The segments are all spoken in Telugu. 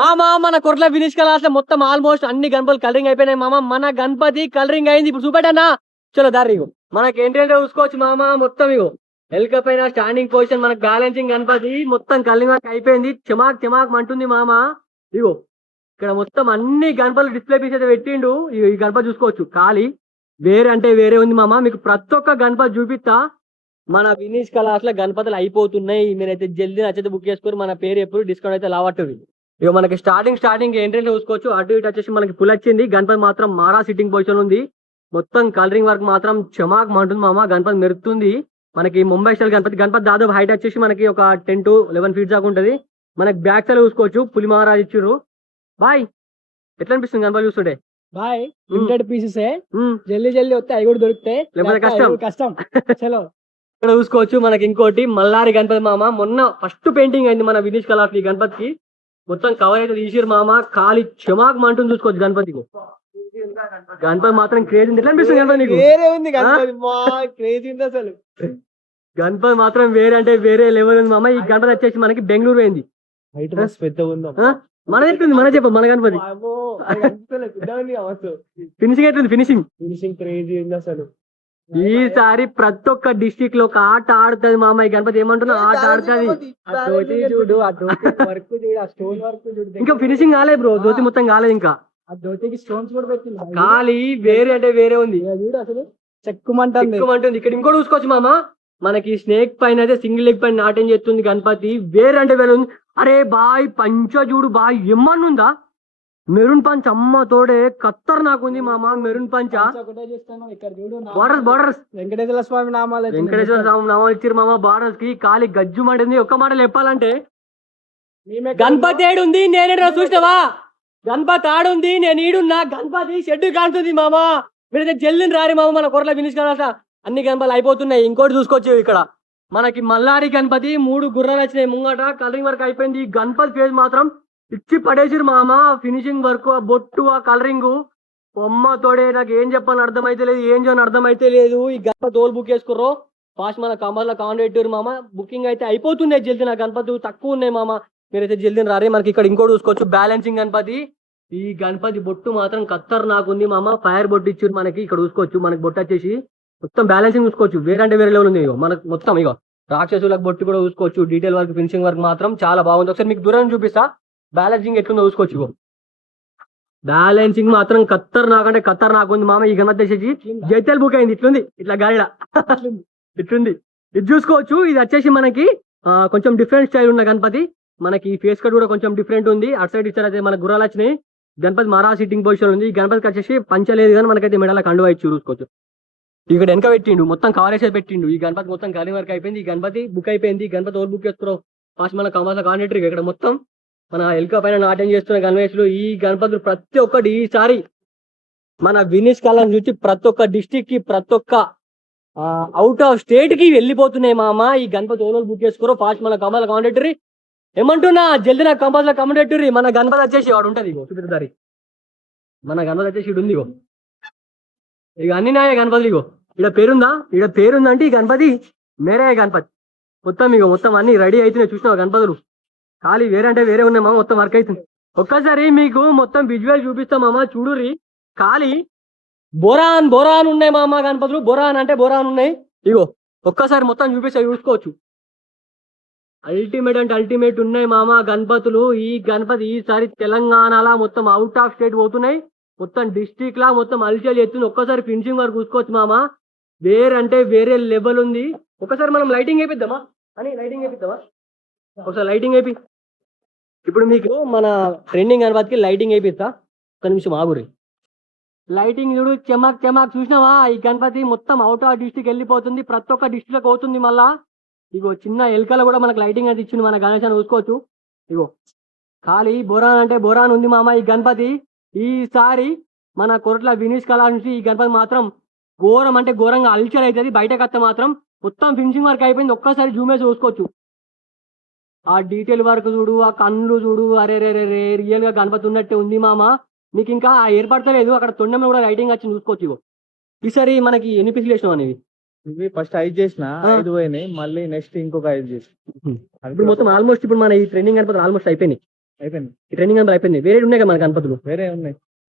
మామ మన కొట్ల ఫినిష్ కలాస్ మొత్తం ఆల్మోస్ట్ అన్ని గణపతులు కలరింగ్ అయిపోయినాయి మామ. మన గణపతి కలరింగ్ అయింది. ఇప్పుడు చూపెట్టన్నా చలో దారి మనకి ఏంటంటే చూసుకోవచ్చు మామ. మొత్తం ఇగో ఎల్క పైన స్టాండింగ్ పొజిషన్ మనకు బ్యాలెన్సింగ్ గణపతి మొత్తం కలరింగ్ వర్క్ అయిపోయింది. చెమాక్ చెమాక్ అంటుంది మామ. ఇగో ఇక్కడ మొత్తం అన్ని గణపతులు డిస్ప్లే పీస్ అయితే పెట్టిండు. ఈ గణపతి చూసుకోవచ్చు ఖాళీ వేరే అంటే వేరే ఉంది మామ. మీకు ప్రతి ఒక్క గణపతి చూపిస్తా. మన వినీష్ కళాస్ లో గణపతులు అయిపోతున్నాయి. మీరైతే జల్దీ నచ్చితే బుక్ చేసుకుని మన పేరు ఎప్పుడు డిస్కౌంట్ అయితే లావట్టుంది. ఇక మనకి స్టార్టింగ్ ఏంటంటే చూసుకోవచ్చు. అటు ఇటు వచ్చేసి మనకి పుల్ వచ్చింది. గణపతి మాత్రం మారా సిట్టింగ్ పొజిషన్ ఉంది. మొత్తం కలరింగ్ వర్క్ మాత్రం చమాక్ మంటుంది మామ. గణపతి మెరుతుంది. మనకి ముంబై స్టైల్ గణపతి దాదాపు హైట్ వచ్చేసి మనకి ఒక 10 to 11 feet దాకా ఉంటుంది. మనకి బ్యాక్ సైడ్ చూసుకోవచ్చు పులి మహారాజ్ ఇచ్చారు. బాయ్ ఎట్లా అనిపిస్తుంది గణపతి చూస్తుంటే? బాయ్ లిమిటెడ్ పీసెస్ జల్దీ వస్తే అవి కూడా దొరుకుతాయి. లేకపోతే కష్టం చలో ఇక్కడ చూసుకోవచ్చు. మనకి ఇంకోటి మల్లారి గణపతి మామ. మొన్న ఫస్ట్ పెయింటింగ్ అయింది మన వినీష్ కళాస్ ఈ గణపతికి. మొత్తం కవర్ అయితే తీసిరు మామ. ఖాళీ చెమాక్ మంటుంది చూసుకోవచ్చు గణపతికి. గణపతి మాత్రం క్రేజ్ ఉంది. ఎట్లా అనిపిస్తుంది గణపతి నీకు? వేరే ఉంది క్రేజ్ ఉంది అసలు. గణపతి మాత్రం వేరే అంటే వేరే లెవెల్ ఉంది మామ. ఈ గణపతి వచ్చేసి మనకి బెంగళూరు అయింది. హైట్ పెద్ద ఉంది. మన ఎట్లుంది మన చెప్పు మన గణపతి ఫినిషింగ్ ఎట్లుంది? ఫినిషింగ్ క్రేజీ ఉంది అసలు. ఈసారి ప్రతి ఒక్క డిస్ట్రిక్ట్ లో ఒక ఆట ఆడుతుంది మామ. ఈ గణపతి ఏమంటున్నా ఆట ఆడుతుంది. చూడు ఆ వర్క్ చూడు, ఆ స్టోన్ వర్క్ చూడు. ఇంకా ఫినిషింగ్ కాలేదు బ్రో. ధోతి మొత్తం కాలేదు ఇంకా. ఆ ధోతికి స్టోన్స్ కూడా పెట్టింది. ఖాళీ వేరే అంటే వేరే ఉంది. చూడు అసలు చెక్కుమంటుంది. ఇక్కడ ఇంకోటి చూసుకోవచ్చు మామ. మనకి స్నేక్ పైన అయితే సింగిల్ లెగ్ పైన నాట్యం చేస్తుంది గణపతి. వేరే అంటే వేరే ఉంది. అరే బాయ్ పంచ చూడు బాయ్ ఏమన్నుందా? మెరూన్ పంచ్ అమ్మ తోడే ఖత్తర్ నాకు ఉంది మామ. మెరూన్ పంచ బార్డర్స్ వెంకటేశ్వర స్వామి నామాలు ఇచ్చారు మామ. బార్డర్స్ కి ఖాళీ గజ్జు మండింది. ఒక్క మాటలు చెప్పాలంటే గణపతి ఏడుంది నేనే చూసినావా? గణపతి ఆడుంది నేను ఈడున్నా. గణపతి షెడ్ కాంటుంది మామ. మీరైతే జల్దిని రారి మామ. మన కొరల ఫినిష్ కావాలట. అన్ని గణపతులు అయిపోతున్నాయి. ఇంకోటి చూసుకోవచ్చు. ఇక్కడ మనకి మల్లారి గణపతి 3 గుర్రాలు వచ్చినాయి ముంగట. కలరింగ్ వర్క్ అయిపోయింది. ఈ గణపతి ఫేజ్ మాత్రం ఇచ్చి పడేసిరు మామ. ఫినిషింగ్ వర్క్ ఆ బొట్టు ఆ కలరింగ్ బొమ్మ తోడే నాకు ఏం చెప్పాలని అర్థమైతే లేదు. ఏం చేయని అర్థమైతే లేదు. ఈ గణపతి తోలు బుక్ చేసుకుర్రో ఫాస్ట్ మన కమర్లో కాంటాక్ట్ పెట్టారు మామ. బుకింగ్ అయితే అయిపోతున్నాయి జల్దీ. నా గణపతి తక్కువ ఉన్నాయి మామ. మీరైతే జల్దీని రారే. మనకి ఇక్కడ ఇంకోటి చూసుకోవచ్చు బ్యాలెన్సింగ్ గణపతి. ఈ గణపతి బొట్టు మాత్రం ఖత్తర్ నాకుంది మామ. ఫైర్ బొట్టు ఇచ్చారు మనకి. ఇక్కడ చూసుకోవచ్చు మనకి బొట్టు వచ్చేసి మొత్తం బ్యాలెన్సింగ్ చూసుకోవచ్చు. వేరే అంటే వేరే లెవెల్ ఉంది. మనకు మొత్తం ఇగో రాక్షసులకు బొట్టు కూడా చూసుకోవచ్చు. డీటెయిల్ వర్క్ ఫినిషింగ్ వర్క్ మాత్రం చాలా బాగుంది. ఒకసారి మీకు దూరం చూపిస్తా. బ్యాలెన్సింగ్ ఎట్లుందో చూసుకోవచ్చు. బ్యాలెన్సింగ్ మాత్రం ఖత్తర్ నాకుంది మామ. ఈ గణపతి వచ్చేసి జైతల్ బుక్ అయింది. ఇట్లుంది ఇట్లా గాలిడ ఇట్లుంది. ఇది చూసుకోవచ్చు. ఇది వచ్చేసి మనకి కొంచెం డిఫరెంట్ స్టైల్ ఉన్న గణపతి. మనకి ఫేస్ కట్ కూడా కొంచెం డిఫరెంట్ ఉంది. అటు సైడ్ ఇచ్చారు అయితే మనకు గుర్రాలు వచ్చినాయి. గణపతి మహారాజ్ సిట్టింగ్ పొజిషన్ ఉంది. ఈ గణపతికి వచ్చేసి పంచలేదు కానీ మనకైతే మెడల కండువా ఇచ్చి చూసుకోవచ్చు. ఇక్కడ వెనక పెట్టిండు మొత్తం కవరేజ్ పెట్టిండు. ఈ గణపతి మొత్తం కలరింగ్ వర్క్ అయిపోయింది. ఈ గణపతి బుక్ అయిపోయింది. ఈ గణపతి ఓవర్ బుక్ చేసుకున్నాం ఫాస్ట్ మన కమర్స్ కాంటాక్టర్. ఇక్కడ మొత్తం మన ఎల్క పైన నాట్యం చేస్తున్న గణేష్లు. ఈ గణపతులు ప్రతి ఒక్కటి ఈసారి మన వినీష్ కళాస్ నుంచి ప్రతి ఒక్క డిస్టిక్ కి ప్రతి ఒక్క అవుట్ ఆఫ్ స్టేట్ కి వెళ్ళిపోతున్నాయి మామ. ఈ గణపతి ఓవర్ బుక్ చేసుకున్నాం ఫాస్ట్ మన కమర్ల కాంటాక్టర్. ఏమంటున్నా జల్దీ నాకు కంపల్సరీ కమెంటేటరీ. మన గణపతి వచ్చేసి వాడు ఉంటది. ఇగో చూపిద్దారి. మన గణపతి వచ్చేసి ఇడు ఉంది. ఇక అన్ని నాయ గణపతి. ఇగో ఇక్కడ పేరుందా అంటే ఈ గణపతి మేరే గణపతి. మొత్తం అన్ని రెడీ అవుతున్నాయి. చూసినావు గణపతులు ఖాళీ వేరే అంటే వేరే ఉన్నాయి మామ. మొత్తం వర్క్ అవుతుంది. ఒక్కసారి మీకు మొత్తం విజువల్ చూపిస్తాం మామ. చూడుర్రి ఖాళీ బొరాన్ ఉన్నాయి మామ. గణపతులు బొరాన్ అంటే బొరాన్ ఉన్నాయి. ఇగో ఒక్కసారి మొత్తం చూసుకోవచ్చు. అల్టిమేట్ అంటే అల్టిమేట్ ఉన్నాయి మామ గణపతులు. ఈ గణపతి ఈసారి తెలంగాణలో మొత్తం అవుట్ ఆఫ్ స్టేట్ పోతున్నాయి. మొత్తం డిస్ట్రిక్ట్ లా మొత్తం అల్చల్ ఎత్తుంది. ఒక్కసారి ఫినిషింగ్ వరకు చూసుకోవచ్చు మామ. వేరే అంటే వేరే లెవెల్ ఉంది. ఒకసారి మనం లైటింగ్ వేపిద్దామా ఒకసారి లైటింగ్ వేపి. ఇప్పుడు మీకు మన ట్రెండింగ్ గణపతికి లైటింగ్ వేపిస్తా. ఒక నిమిషం ఆగురి. లైటింగ్ చూడు చెమాక్ చూసినావా? ఈ గణపతి మొత్తం అవుట్ ఆఫ్ డిస్ట్రిక్ట్ వెళ్ళిపోతుంది. ప్రతి ఒక్క డిస్ట్రిక్ట్ అవుతుంది. మళ్ళా ఇగో చిన్న ఎల్కలో కూడా మనకు లైటింగ్ అయితే ఇచ్చింది మన గణేష్ అని చూసుకోవచ్చు. ఇగో ఖాళీ బొరాన్ అంటే బొరాన్ ఉంది మామ. ఈ గణపతి ఈసారి మన కొరట్ల వినీష్ కళాస్ నుంచి ఈ గణపతి మాత్రం ఘోరం అంటే ఘోరంగా అల్చర్ అవుతుంది. బయటకు వస్తే మాత్రం మొత్తం ఫినిషింగ్ వర్క్ అయిపోయింది. ఒక్కసారి జూమ్ వేసి చూసుకోవచ్చు. ఆ డీటెయిల్ వర్క్ చూడు, ఆ కన్నులు చూడు. అరే రియల్ గా గణపతి ఉన్నట్టే ఉంది మామ. మీకు ఇంకా ఏర్పడతలేదు. అక్కడ తొండంలో కూడా లైటింగ్ వచ్చి చూసుకోవచ్చు. ఇగో ఈసారి మనకి ఎన్ని పీసులు వేసినాం అనేవి ఇవి ఫస్ట్ 5 చేసిన 5 పోయినాయి. మళ్ళీ నెక్స్ట్ ఇంకొక 5 చేసి ఇప్పుడు మొత్తం ఆల్మోస్ట్ ఇప్పుడు మన ఈ ట్రెండింగ్ గణపతి ఆల్మోస్ట్ అయిపోయినాయి. అయిపోయింది. ఈ ట్రెండింగ్ గణపతి అయిపోయింది. వేరే ఉన్నాయి కదా మన గణపతులు. వేరే ఉన్నాయి.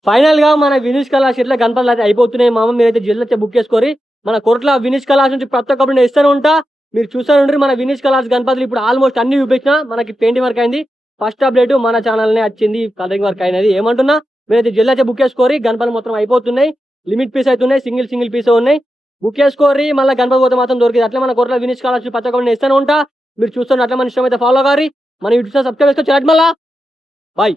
ఫైనల్ గా మన వినీష్ కళాస్ ఇట్లా గణపతులు అయితే అయిపోతున్నాయి మామ. మీరైతే జల్ది వచ్చి బుక్ చేసుకోరి. మన కోట్ల వినీష్ కళాస్ నుంచి ప్రతి ఒక్కరు నేను ఇస్తూనే ఉంటా. మీరు చూస్తూనే ఉంటారు. మన వినీష్ కళాస్ గణపతులు ఇప్పుడు ఆల్మోస్ట్ అన్ని చూపించిన. మనకి పెయింటింగ్ వర్క్ అయింది. ఫస్ట్ అప్డేట్ మన ఛానల్నే వచ్చింది కలరింగ్ వర్క్ అయినది. ఏమంటున్నా మీరైతే జల్ది వచ్చి బుక్ చేసుకోరి. గణపతులు మొత్తం అయిపోతున్నాయి. లిమిట్ పీస్ అవుతున్నాయి. సింగిల్ పీస్ ఉన్నాయి. బుక్ చేసుకోరి. మళ్ళీ గణపతి పోతే మాత్రం దొరికింది. అట్లా మన కోట్ల వినీష్ కళాస్ ప్రతి ఒక్కరు నేను ఇస్తూనే ఉంటా. మీరు చూస్తున్న అట్లా మన ఇష్టం అయితే ఫాలో కారి. మన యూట్యూబ్ సబ్స్క్రైబ్ చేసుకోవచ్చు. మళ్ళా బాయ్.